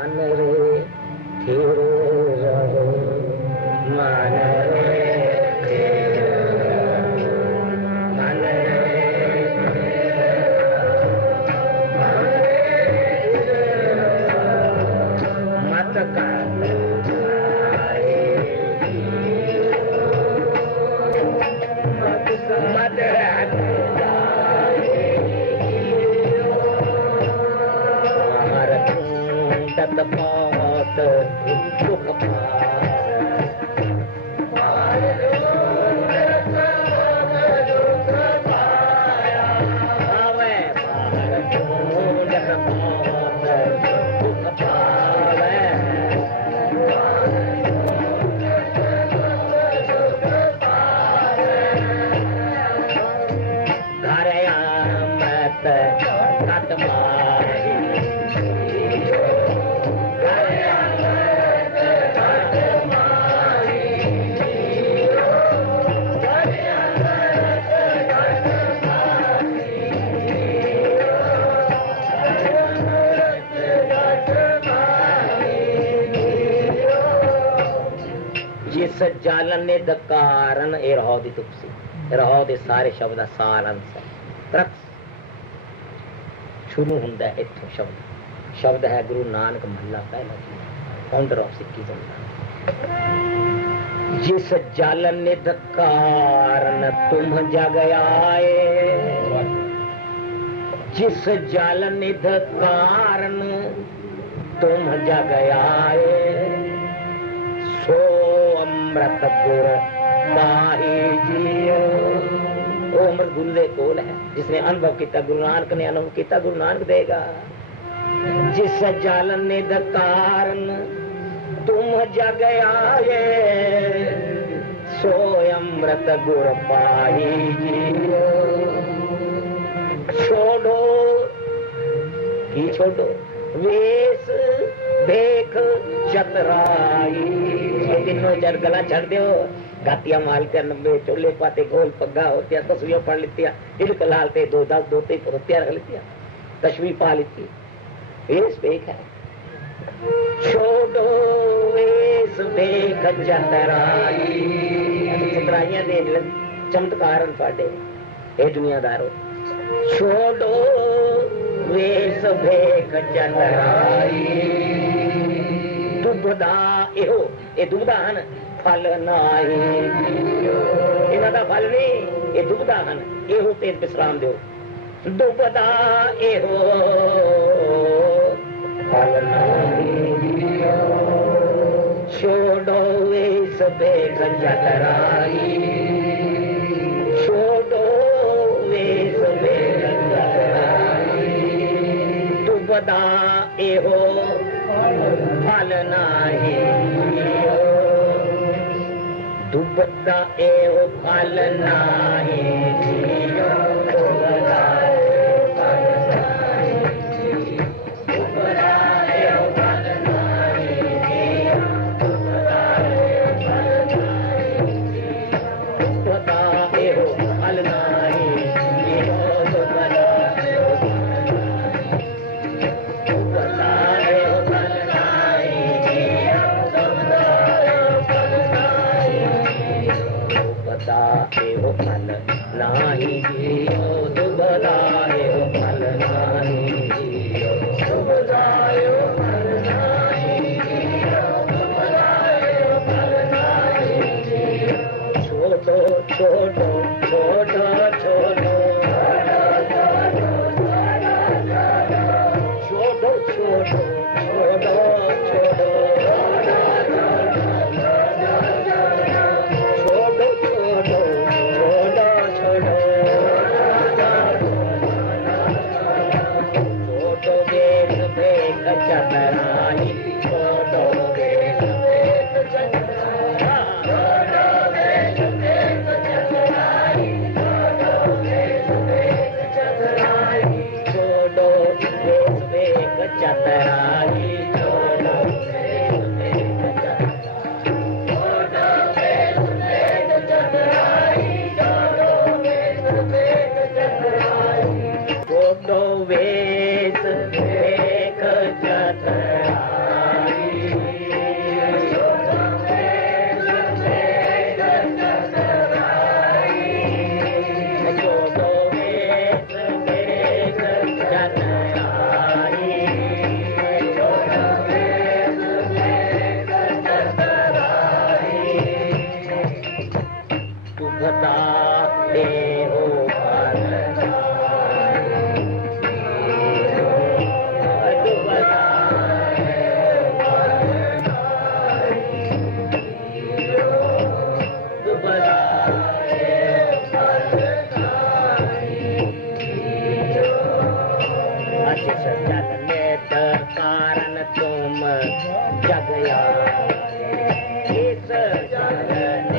मान रे थिर रहो, मान रे थिर रहो, मान रे मत पात दुख जालन ने द कारण ए रहो दी तुपसी रहो दे सारे शब्द दा सार अंश है। प्रथ शुरू हुंदा है इत्थों शब्द है गुरु नानक महला पहला फाउंडर ऑफ सिखिज्म। जिस जालन ने द कारण तुम जग आए, जिस जालन ने द कारण तुम जग आए, सो अमृत गुर पाही जियो। वो अमृत गुरु दे कोल है, जिसने अनुभव किया गुरु नानक ने अनुभव किया, गुरु नानक देगा। जिस जालन ने द कारण तुम जग आए, सो अमृत गुर पाही जियो। छोड़ो की छोड़ो वेश देख चतराई, तीनों चार गला छड़ दो, गातिया मालते नब्बे चोले पाते गोल पग्गा होती, तस्वीर पढ़ लेती, इल्क लालते 2-10 दोते रख लेती, तस्वीर पा लेती। वेश देख है छोड़ो वेश देख चतराई, चतराइयां देख ले चमत्कार पाटे हे दुनियादारो। छोड़ो वेश देख चतराई, दुबदा एहो ये दुबदा हन फल नाही, इन्हां दा फल नहीं ये दुबदा हन, एहो ते विश्राम दो। दुबदा एहो फल नाही, छोड़ो वेश देख चतराई, छोड़ो वेश देख चतराई, दुबदा एहो फल नाही, दुबदा एहो फल नाही, दुबदा एहो फल नाही, दुबदा एहो फल नाही, दुबदा एहो फल नाही, दुबदा एहो फल नाही, दुबदा एहो फल नाही जियो, दुबदा एहो फल नाही जियो, दुबदा एहो फल नाही जियो, दुबदा एहो फल नाही जियो। छोड़ो छोड़ो छोड़ो छोड़ो छोड़ो छोड़ो छोड़ो हो कारण तुम जग आए, इस जगत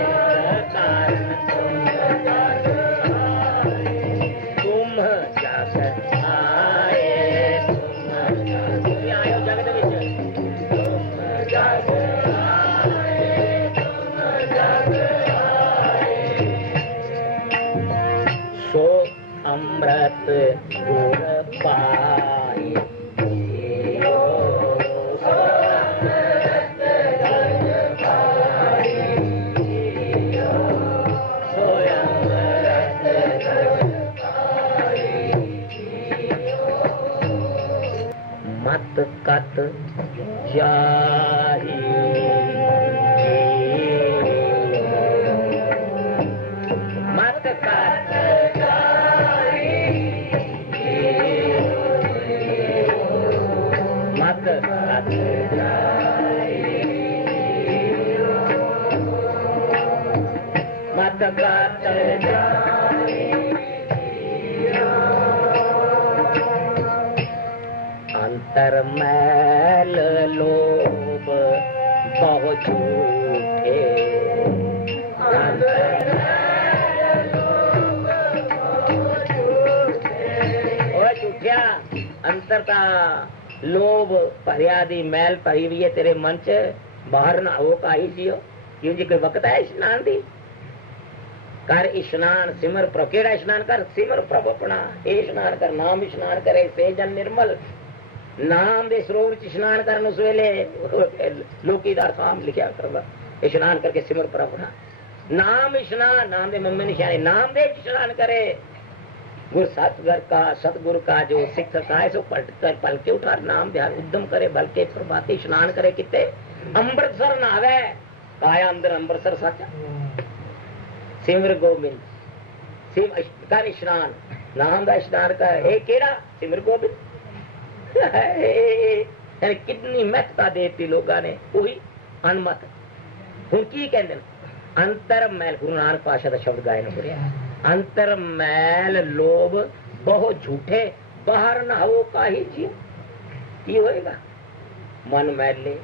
कारण तुम जग आए, तुम आए हो जगत विच, तुम जग आए, तुम जग आए, सो अमृत गुर पाए, मत कत जाही, मत कत जाही, मत कत जाही, मत कत जाही, अंतर मैल लोभ बहु झूठे, अंतर मैल लोभ बहु झूठे, ओ झूठिया अंतर का लोभ भरियादी मैल भरी हुई है तेरे मन च, बाहर ना हो काई जियो, क्यों जी कोई वक्त है स्नान दी, कर इशनान सिमर प्रभु, केड़ा इशनान कर, सिमर प्रभु अपना, इशनान कर, नाम इशनान करे से जन निर्मल, नाम दे सरोवर च इशनान करन उस वेले लोकी दा साम लिखिया करदा, इशनान करके सिमर प्रभु अपना, नाम इशनान, नाम दे मम्मी निशाने, नाम दे इशनान करे, गुर सतगुर का सतगुरु का जो शिक्षक है सो पलट कर पल के उठा, नाम ध्यान उद्यम करे, बल्कि प्रभाती स्नान करे, किते अमृतसर नहावे, काया अंदर अमृतसर साचा, सिमर गोबिंद, सिम कर स्नान, नाम दा स्नान कर, हे केड़ा सिमर गोबिंद, कितनी महत्ता देती लोगों ने, वही अनमत हुण की कहंदे अंतर मैल, गुरु नानक पातशाह दा शब्द गायन हो रहा है, अंतर मैल लोभ बहु झूठे, बाहर न हो काहि जियो, की होएगा मन मैले,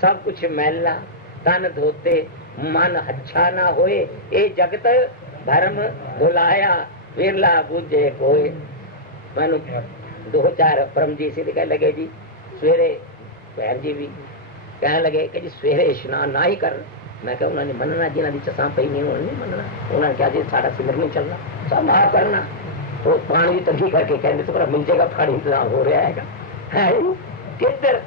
सब कुछ मैला, तन धोते मन अच्छा ना होए, ए जगत धर्म भुलाया, विरला बुझे कोई। मैनू 2000 परम जी से कह लगे जी सवेरे, भैन जी भी कह लगे कि जी सवेरे स्नान ना ही कर, मैं क्या उन्होंने मनना, जिन्होंने चसा पई नहीं उन्होंने नहीं मनना, उन्होंने क्या जी सारा सिमर नहीं चलना, सब बाहर करना, तो पानी की तंगी करके कहते तो मिल जाएगा, पानी इंतजाम हो रहा है किधर।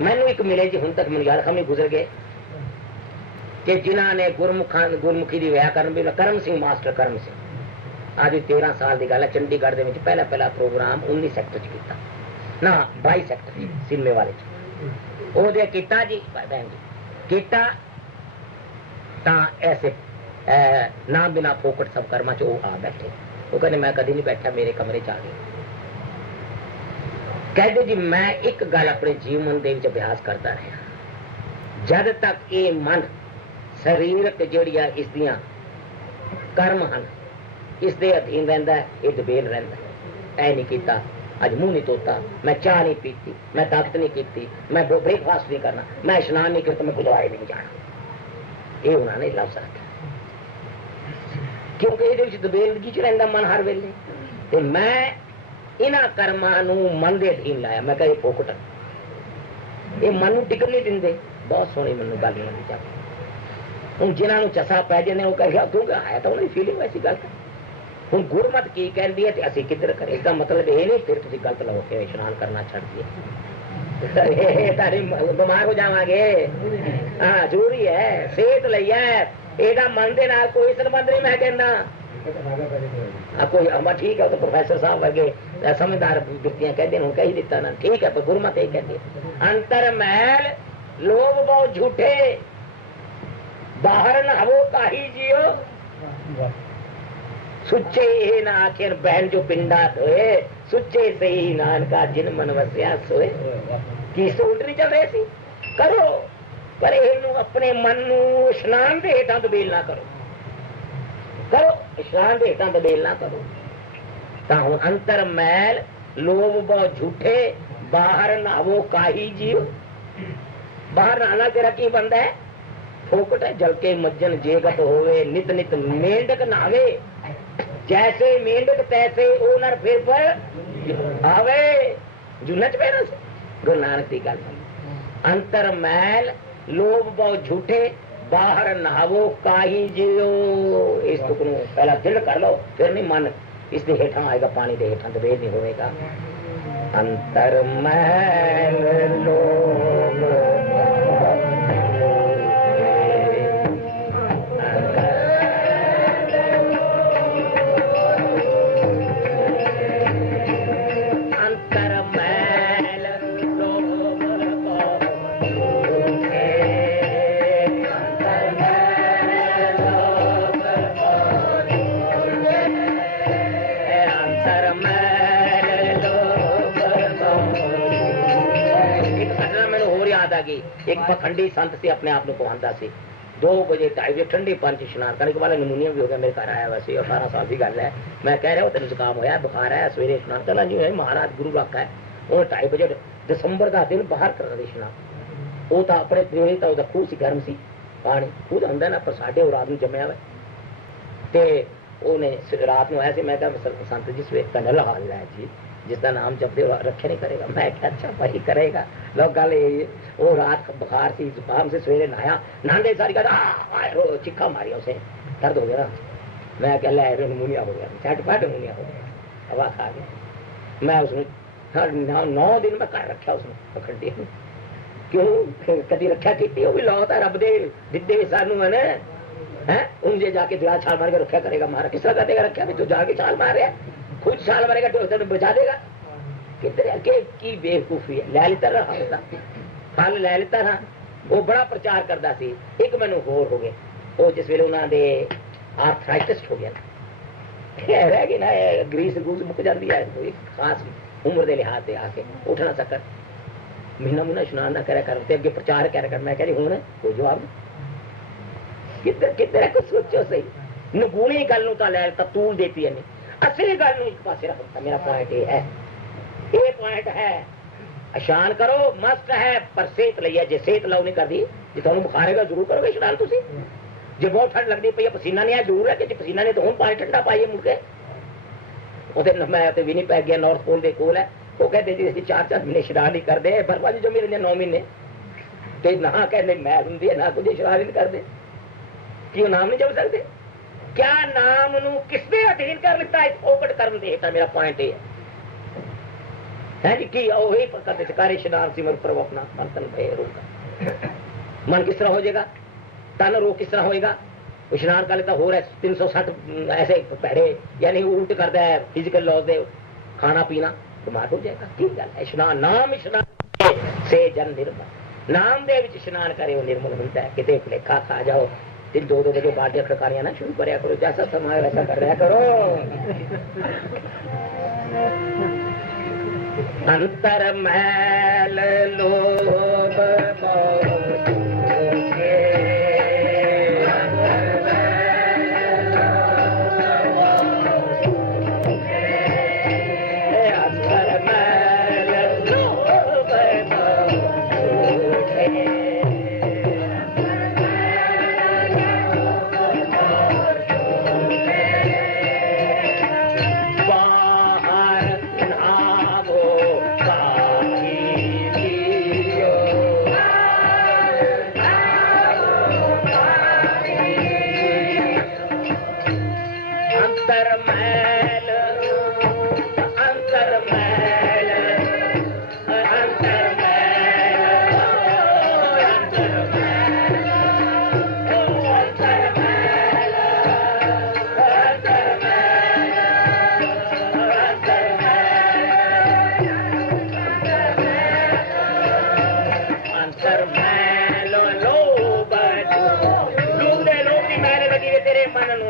मैनू एक मिले जी, हूं तक मेरी याद नहीं गुजर गए, कि जिन्होंने गुरमुखी की व्याकरण भी, करम सिंह मास्टर करम सिंह, आज 13 साल की गल है, चंडीगढ़ के पहला प्रोग्राम 19 सैक्टर च ना 22 सैक्टर सिनेमे वाले किता जी, बहन जी किता ऐसे ना बिना फोकट सब कर्मा च आ बैठे, वो कहते मैं कभी नहीं बैठा, मेरे कमरे च आ गए, कहते जी मैं एक गल अपने जीवन के अभ्यास करता रहा, जद तक ये मन शरीरक जड़िया इसदियां कर्म हैं इसके अधीन रहता है, ये दबेल रहता है, ऐ नहीं किया, अज मुंह नहीं धोता, मैं चाह नहीं पीती, मैं ताकत नहीं की, मैं ब्रेकफास्ट नहीं करना, मैं स्नान नहीं करता, मैं गुरुद्वारे नहीं जाना, ये उन्होंने लफ्ज रखा, क्योंकि ये दबेलगी च रहिंदा मन हर वेले, ते मैं इन्हां कर्मां नूं मन दे अधीन लाया, मैं कहा फोकट ये मन नूं टिकन नहीं दिंदे। बहुत सोहनी मैनूं गल लगी जाती, हुण जिन्हां नूं चसा पै जाने वो कह क्योंकि है तो उन्हां दी फीलिंग वैसी गलत है। हुण गुरमत की कहती है, असीं किधर करें, इसका मतलब ये नहीं फिर तुसीं गलत लो के स्नान करना छड्ड दिए, तारी बीमार हो जावांगे, हाँ जरूरी है, सेहत लई है, एदा मन दे नाल कोई संबंध नहीं। मैं कहना कोई अमा ठीक है, तो प्रोफेसर साहब वर्गे समझदार व्यक्तियां कहते हैं, कही दिता ना, ठीक है, पर गुरमत यही कहती है, अंतर महल लोग बहुत झूठे, बाहर न हवो काही जियो, सुच्चे ये ना आखिर बहन जो पिंडा धोए, सुच्चे सही नानका जिन मन वसिया सोए। की सूट नहीं चल रही सी करो, पर इनू अपने मन नू इशनान दे हेठां तबदील ना करो, करो इशनान दे हेठां तबदील ना करो। तां हुण अंतर मैल लोभ बहुत झूठे, बाहर नावो काही जीव। बाहर नहाना तेरा की बनता है? फोकट है। जल के मज्जन जेगत होवे, नित नित मेंढक नावे, जैसे मेंढक तैसे ओ नर फिर पर आवे। जो नच पे ना गुरु नानक की गल, अंतर मैल लोभ बहुत झूठे, बाहर नहावो काही जियो। इस तुक नू पहला दिल कर लो, फिर नहीं मन इसके हेठा आएगा, पानी के हेठा तो नहीं होगा। अंतर मैल लोभ एक पखंडी संत से अपने आप को कहता सी 2 बजे 2:30 बजे ठंडी पानी से स्नान करने के बाद नमूनिया भी हो गया। मेरे घर आया वैसे 18 साल की गल है। मैं कह रहा हूँ तेन जुकाम होया, बुखार है, सवेरे स्नान चला नहीं है। महाराज गुरु रखा है उन्हें 2:30 बजे दिसंबर का दिन बाहर कर रहे स्नान। वो तो अपने प्रेमी तो खूह सी गर्म सी पानी, खूह होंगे ना, पर साढ़े रात में जमया हुआ तो उन्हें रात में आया से। मैं संत जी सवेर का नल हाल है जी, जिसका नाम जपते रखे नहीं करेगा। मैं क्या अच्छा भाई करेगा। लोग गल वो रात बुखार सी, जुकाम से सवेरे नहाया, नहाते सारी का चिक्का मारिया, उसे दर्द हो गया। मैं क्या लै नमूनिया हो गया, झटपट नमूनिया हो गया, हवा खा गया। मैं उसने 9 दिन में कर रखा उसने पखंडी। क्यों कभी रखा की भी लौता रब दे दिते सानू है उनसे जाके दुआ छाल मार के रखा करेगा। मारा किस तरह देगा रखा भी, तो जाके छाल मारे खुद छाल मारेगा तो बचा देगा। कितने की बेवकूफी है। लै लेता रहा होता, फल लै लेता रहा। वो बड़ा प्रचार करता सी। एक मैनू होर हो गए, वो जिस वेले उन्होंने आर्थराइटिस हो गया रह गई ना, ग्रीस ग्रूस मुक जाती है। कोई खास उम्र के लिहाज से आके उठ ना सकता, महीना महीना स्नान ना करा कर, अगे प्रचार करा कर। मैं कह हूं कोई जवाब नहीं। किधर किधर कुछ सोचो सही। नगूनी गल नूं तां लै तूल देती है, असली गल नूं एक पासे रखता। मेरा पॉइंट ये है, ये पॉइंट है। इशनान करो मस्त है, पर सेहत लइए। जे सेहत लाओ नहीं करती, जो तुहानूं बुखारेगा जरूर करोगे इशनान तुसीं। जे बहुत ठंड लगती पई पसीना नहीं आया, जरूर है कि जे पसीना नहीं तो हुण पानी ठंडा पाइए मुड़ के। उहदे मैं ते विनीपैग गया, नॉर्थ पोल दे कोल है। वो कहते जी असं 4-4 महीने इशनान नहीं करते, बर्फा जो जमी रहिंदी 9 महीने ते ना कहते मैल हुंदी है, ना कुछ इशनान नहीं करते। कि नाम नहीं जप सकते? क्या नाम नू किसने अधीन कर लिता? ओकट कर्म देता। मेरा पॉइंट ये है जी कि वही कार्य इशनान सिमर प्रभु अपना मन तन भय रोग। मन किस तरह हो जाएगा, तन रोग किस तरह होएगा? इशनान कर लेता हो रहा है 360 ऐसे पैरे, यानी उल्ट करता है फिजिकल लॉ दे, खाना पीना बीमार हो जाएगा। ठीक है। इशनान नाम इशनान से जन निर्मल, नाम दे विच इशनान करे वो निर्मल होता है। कितने भुलेखा खा जाओ 2-2 बजे बाल्टियां खड़कानियां ना शुरू कराया करो, जैसा समय वैसा कर रहा करो। अंतर मैल लोभ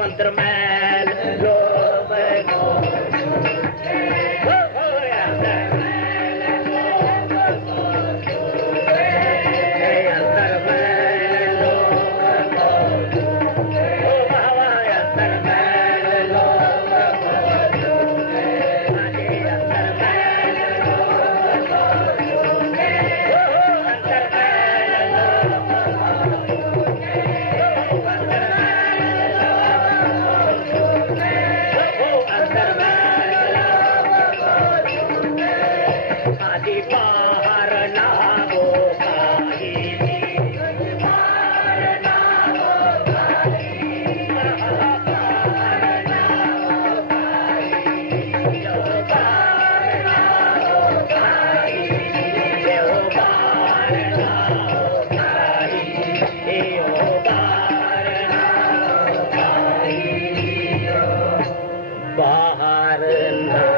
अंतर मैल लो बाहर ना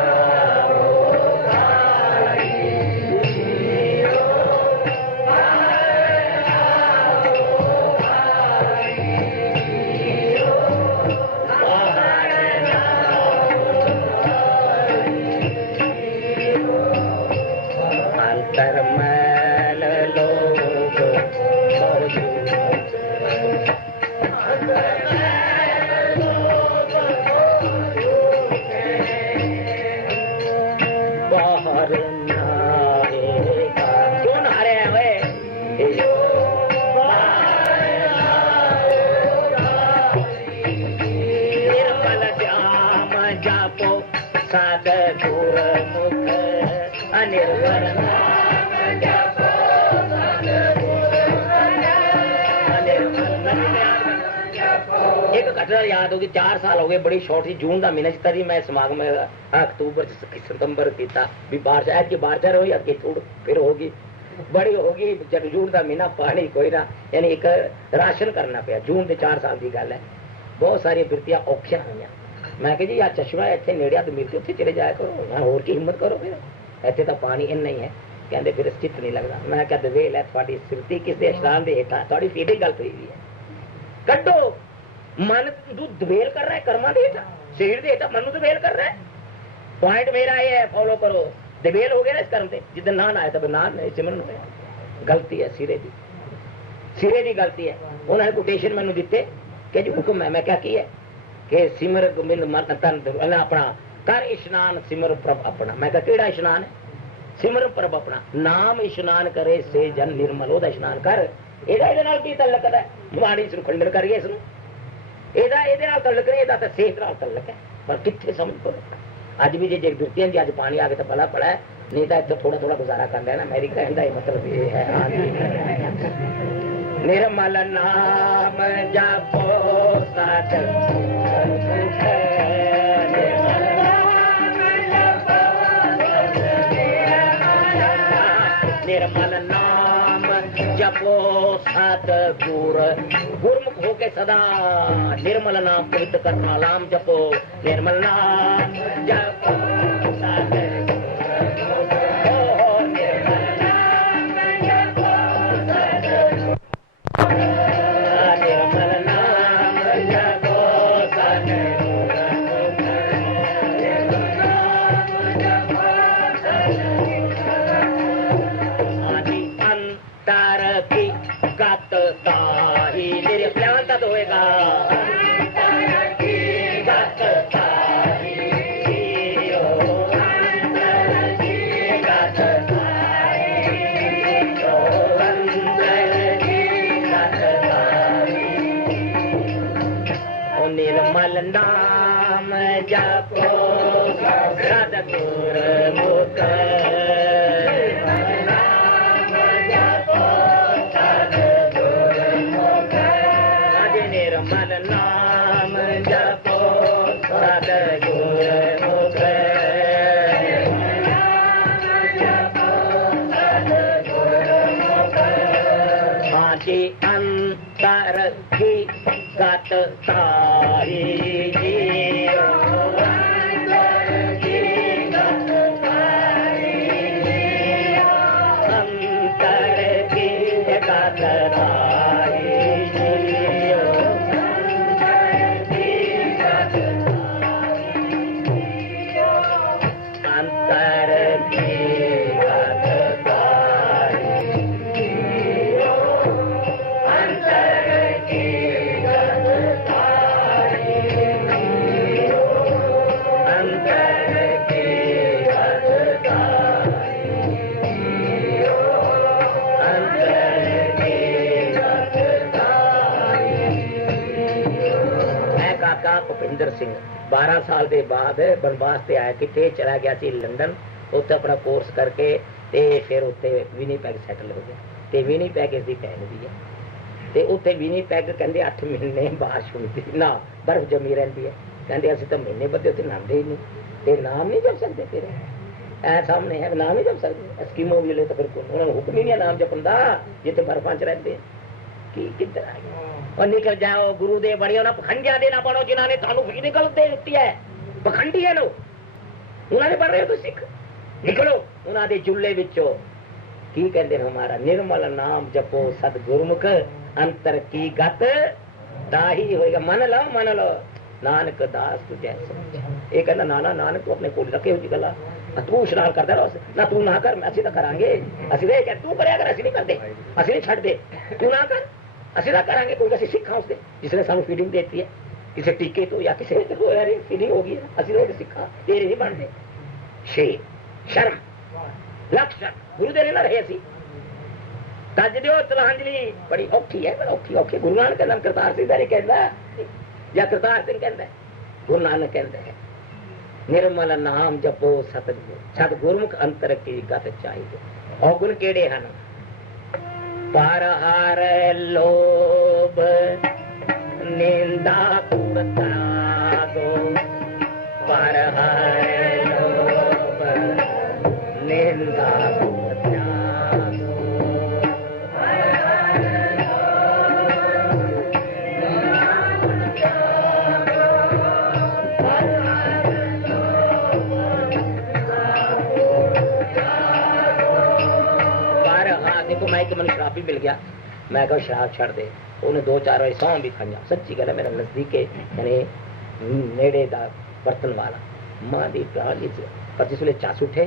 याद होगी 4 साल हो गए बड़ी शॉर्ट सी जून का महीना तरी मैं समागम अक्तूबर सितंबर किया भी बारिश ऐत की बारिश रही अगे थोड़ी फिर होगी बड़ी होगी जब जून का महीना पानी कोई ना यानी एक राशन करना पाया जून के 4 साल की गल है बहुत सारी बिरतियां औखियां हुई मैं कह जी यार चश्मा इतने नेड़िया तो मिलती उत्थे चले जाया करो मैं होर की हिम्मत करो फिर इतने तो पानी इन्ना ही है कहते फिर चित नहीं लगता मैं क्या दवेल है थोड़ी सिरती किसी इशनान के हेठा थोड़ी सीधी गल हुई है कड्डो मन तू दवेल कर रहा है कर्मा दे शरीर दे मन दवेल कर रहा है पॉइंट मेरा ये है फॉलो करो दवेल हो गया ना इस कर्म से जिधर नान आया तब नान सिमरन होया गलती है सिरे की गलती है उन्होंने कोटेशन मैंने दिते कि जी हुक्म है मैं क्या की है कि सिमर गोबिंद मन तन अपना कर इशनान सिमर प्रभ अपना मैं केड़ा इशनान है सिमर प्रभ अपना नाम इशनान करे से जन निर्मल ओदा इशनान कर ਇਹਦੇ ਨਾਲ ਕੀ ਤਲਕ ਹੈ ਮਾੜੀ ਇਸ ਨੂੰ ਖੰਡਨ ਕਰੀਏ ਇਸ ਨੂੰ ਇਹਦੇ ਨਾਲ ਤਲਕ ਨਹੀਂ ਇਹਦਾ ਤਾਂ ਸਿਹਤ ਨਾਲ ਤਲਕ ਹੈ ਪਰ ਕਿੱਥੇ ਸਮਝ ਪੋ ਅੱਜ ਵੀ ਜੇ ਬਿਰਤੀਆਂ ਦੀ ਅੱਜ ਪਾਣੀ ਆ ਕੇ ਤਾਂ ਭਲਾ ਪੜਾ ਨਹੀਂ ਤਾਂ ਇੱਥੇ ਥੋੜਾ ਥੋੜਾ ਗੁਜ਼ਾਰਾ ਕਰ ਲੈਣਾ ਮੇਰੀ ਕਹਿਣ ਦਾ ਮਤਲਬ ਇਹ ਹੈ निर्मल नाम जपो सत निर्मल नाम जपो सतगुर गुरमुख होके सदा निर्मल नाम पवित्र करना नाम जपो निर्मल नाम जपो निर्मल नाम जपो सतगुर मुख निर्मल नाम जपो सतगुर मुख आदि अंतर की गत सारी जियो अंतर की गत सारी जियो अंतर की गत सारी जियो अंतर की भुपिंदर सिंह 12 साल के बाद बनवास से आया कितने चला गया सी लंडन उत्थे अपना कोर्स करके ते फिर उत्थे विनीपैग सैटल हो गया ते विनीपैग इसकी भैन भी है ते उत्थे विनीपैग कहते 8 महीने बारिश होती ना बर्फ जमी रही है कहते असं तो महीने बदे उत्थे नहाते ही नहीं ते नाम नहीं जप सकते फिर ऐ सामने है नाम नहीं जप सकते स्कीमो भी ले तो फिर उन्होंने हुक्म ही नहीं नाम जपन का जिते बर्फा च रहते की किधर आ और निकल जाओ गुरुदेव बड़ियों ना खंजा देना पड़ो जिन्होंने थानू भी निकल दे दी है पखंडी है लोग, उन्होंने पढ़ रहे हो तो सिख निकलो उन्होंने जुल्ले विचों। की कहते हमारा निर्मल नाम जपो सद गुरमुख अंतर की गत ताही होएगा। मन लो नानक दास तुझे समझा। ये कहना नाना नानक तू अपने कोल रखे हो जी गला तू इशनान करता रहो ना, तू ना कर असि तो करांगे, असि तू करे अगर असि नहीं करते, असि नहीं छड़ दे, तू ना कर असि तो करांगे। कोई असि सिखा उसने जिसने सानू फीडिंग देती है, किसी टीके तो या किसी तो यार फीडिंग होगी, असि लोग सिखा तेरे नहीं बनते। शेर शर्म लक्ष्य गुरु दे ना रहे असी तज दियो तिलांजलि बड़ी औखी है, औखी औखी। गुरु नानक कहना करतार सिंह दारी कहता या करतार सिंह कहता, गुरु नानक कहता है निर्मल नाम जपो सत गुरमुख अंतर की गत चाहिए। और गुण केड़े हन? पर हार लोभ निंदा कुतागो, पर हार लोभ निंदा मन शराबी मिल गया, मैं कहा शराब छड़ दे, उन्हें 2-4 बार सौं भी खाया। सच्ची गल है, मेरा नजदीक यानी नेड़े दा बर्तन वाला मां दी प्याली पर जिस वे चास उठे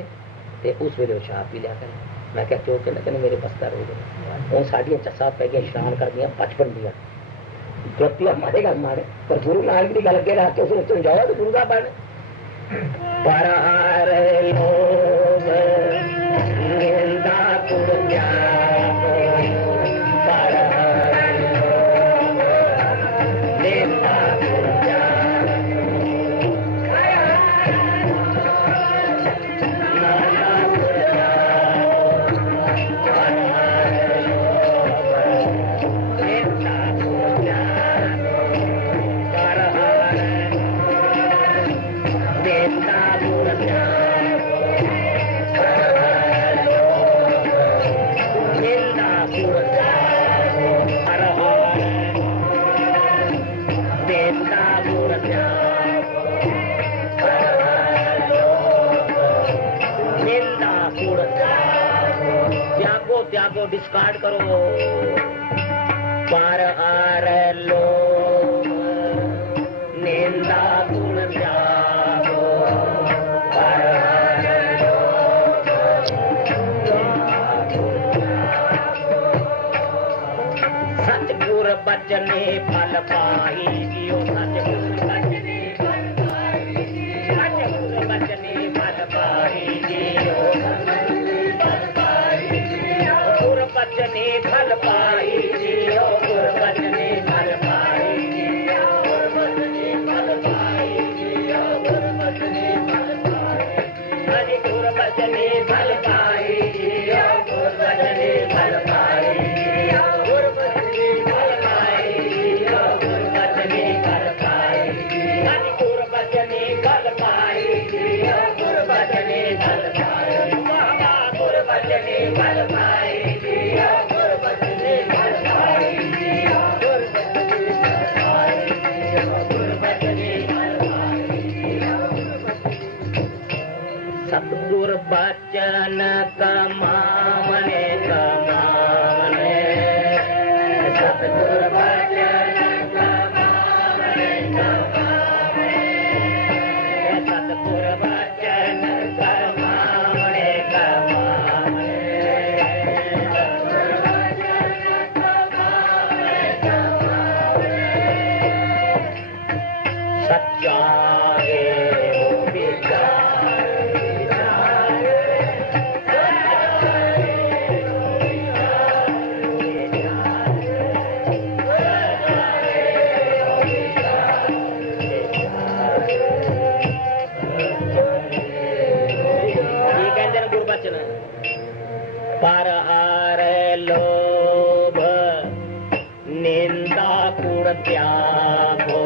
ते उस वे शराब पी लिया करे। मैं क्या क्यों कहना मेरे बस्ता रो गए। साड़ियां चसा पै गया स्नान कर दिया 55 दिया गलतियां मारेगा मारे, पर गुरु नानक की गल के रख के उसने समझाया तो गुरु का बन पर डिस्कार्ड करो। पर हार लो निंदा गुण त्यागो, पर हार लो सतगुर बचने फल पाई जियो, सतगुर बचने फल पाई जियो, सतगुर बचने फल पाई जियो, बचने फल पाई जियो, गुर बचने फल पाई जियो, गुर बचने फल पाई जियो, गुर बचने फल पाई, हरि गुर बचने फल पाई जियो, गुर बचने फल पाई जियो, गुर बचने फल पाई जियो, गुर बचने फल पाई, हरि गुर बचने फल पाई जियो, गुर बचने फल पाई, गुर बचने फल पाई सतगुर बचन कमावने कमावने, सतगुर बचन कमावने कमावने, सतगुर बचन कमावने कमावने, सतगुर बचन कमावने कमावने, सच्चा पर हार लोभ निंदा कुण त्यागो,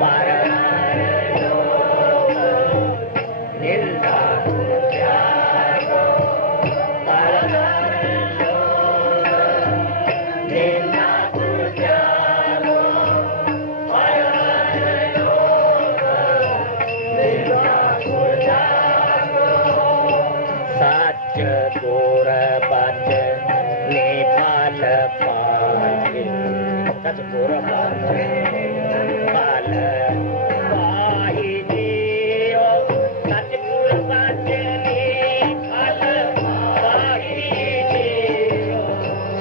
पर हार लोभ निंदा कुण त्यागो, पर हार लोभ निंदा कुण त्यागो, पर हार लोभ सतगुर बल पाई जियो सतगुर बचनी फल पाई जियो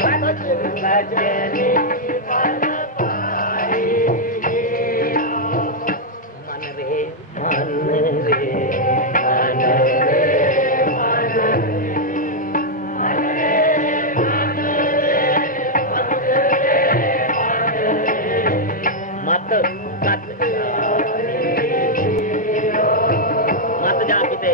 सतगुर बचनी फल पाई जियो मन रे मन रे मन रे मत जा किते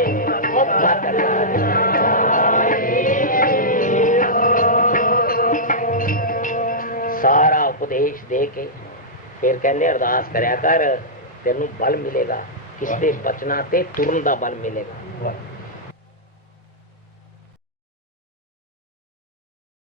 सारा उपदेश दे के फिर कहने अरदास करया कर तेनू बल मिलेगा किसते बचना ते तुरन दा बल मिलेगा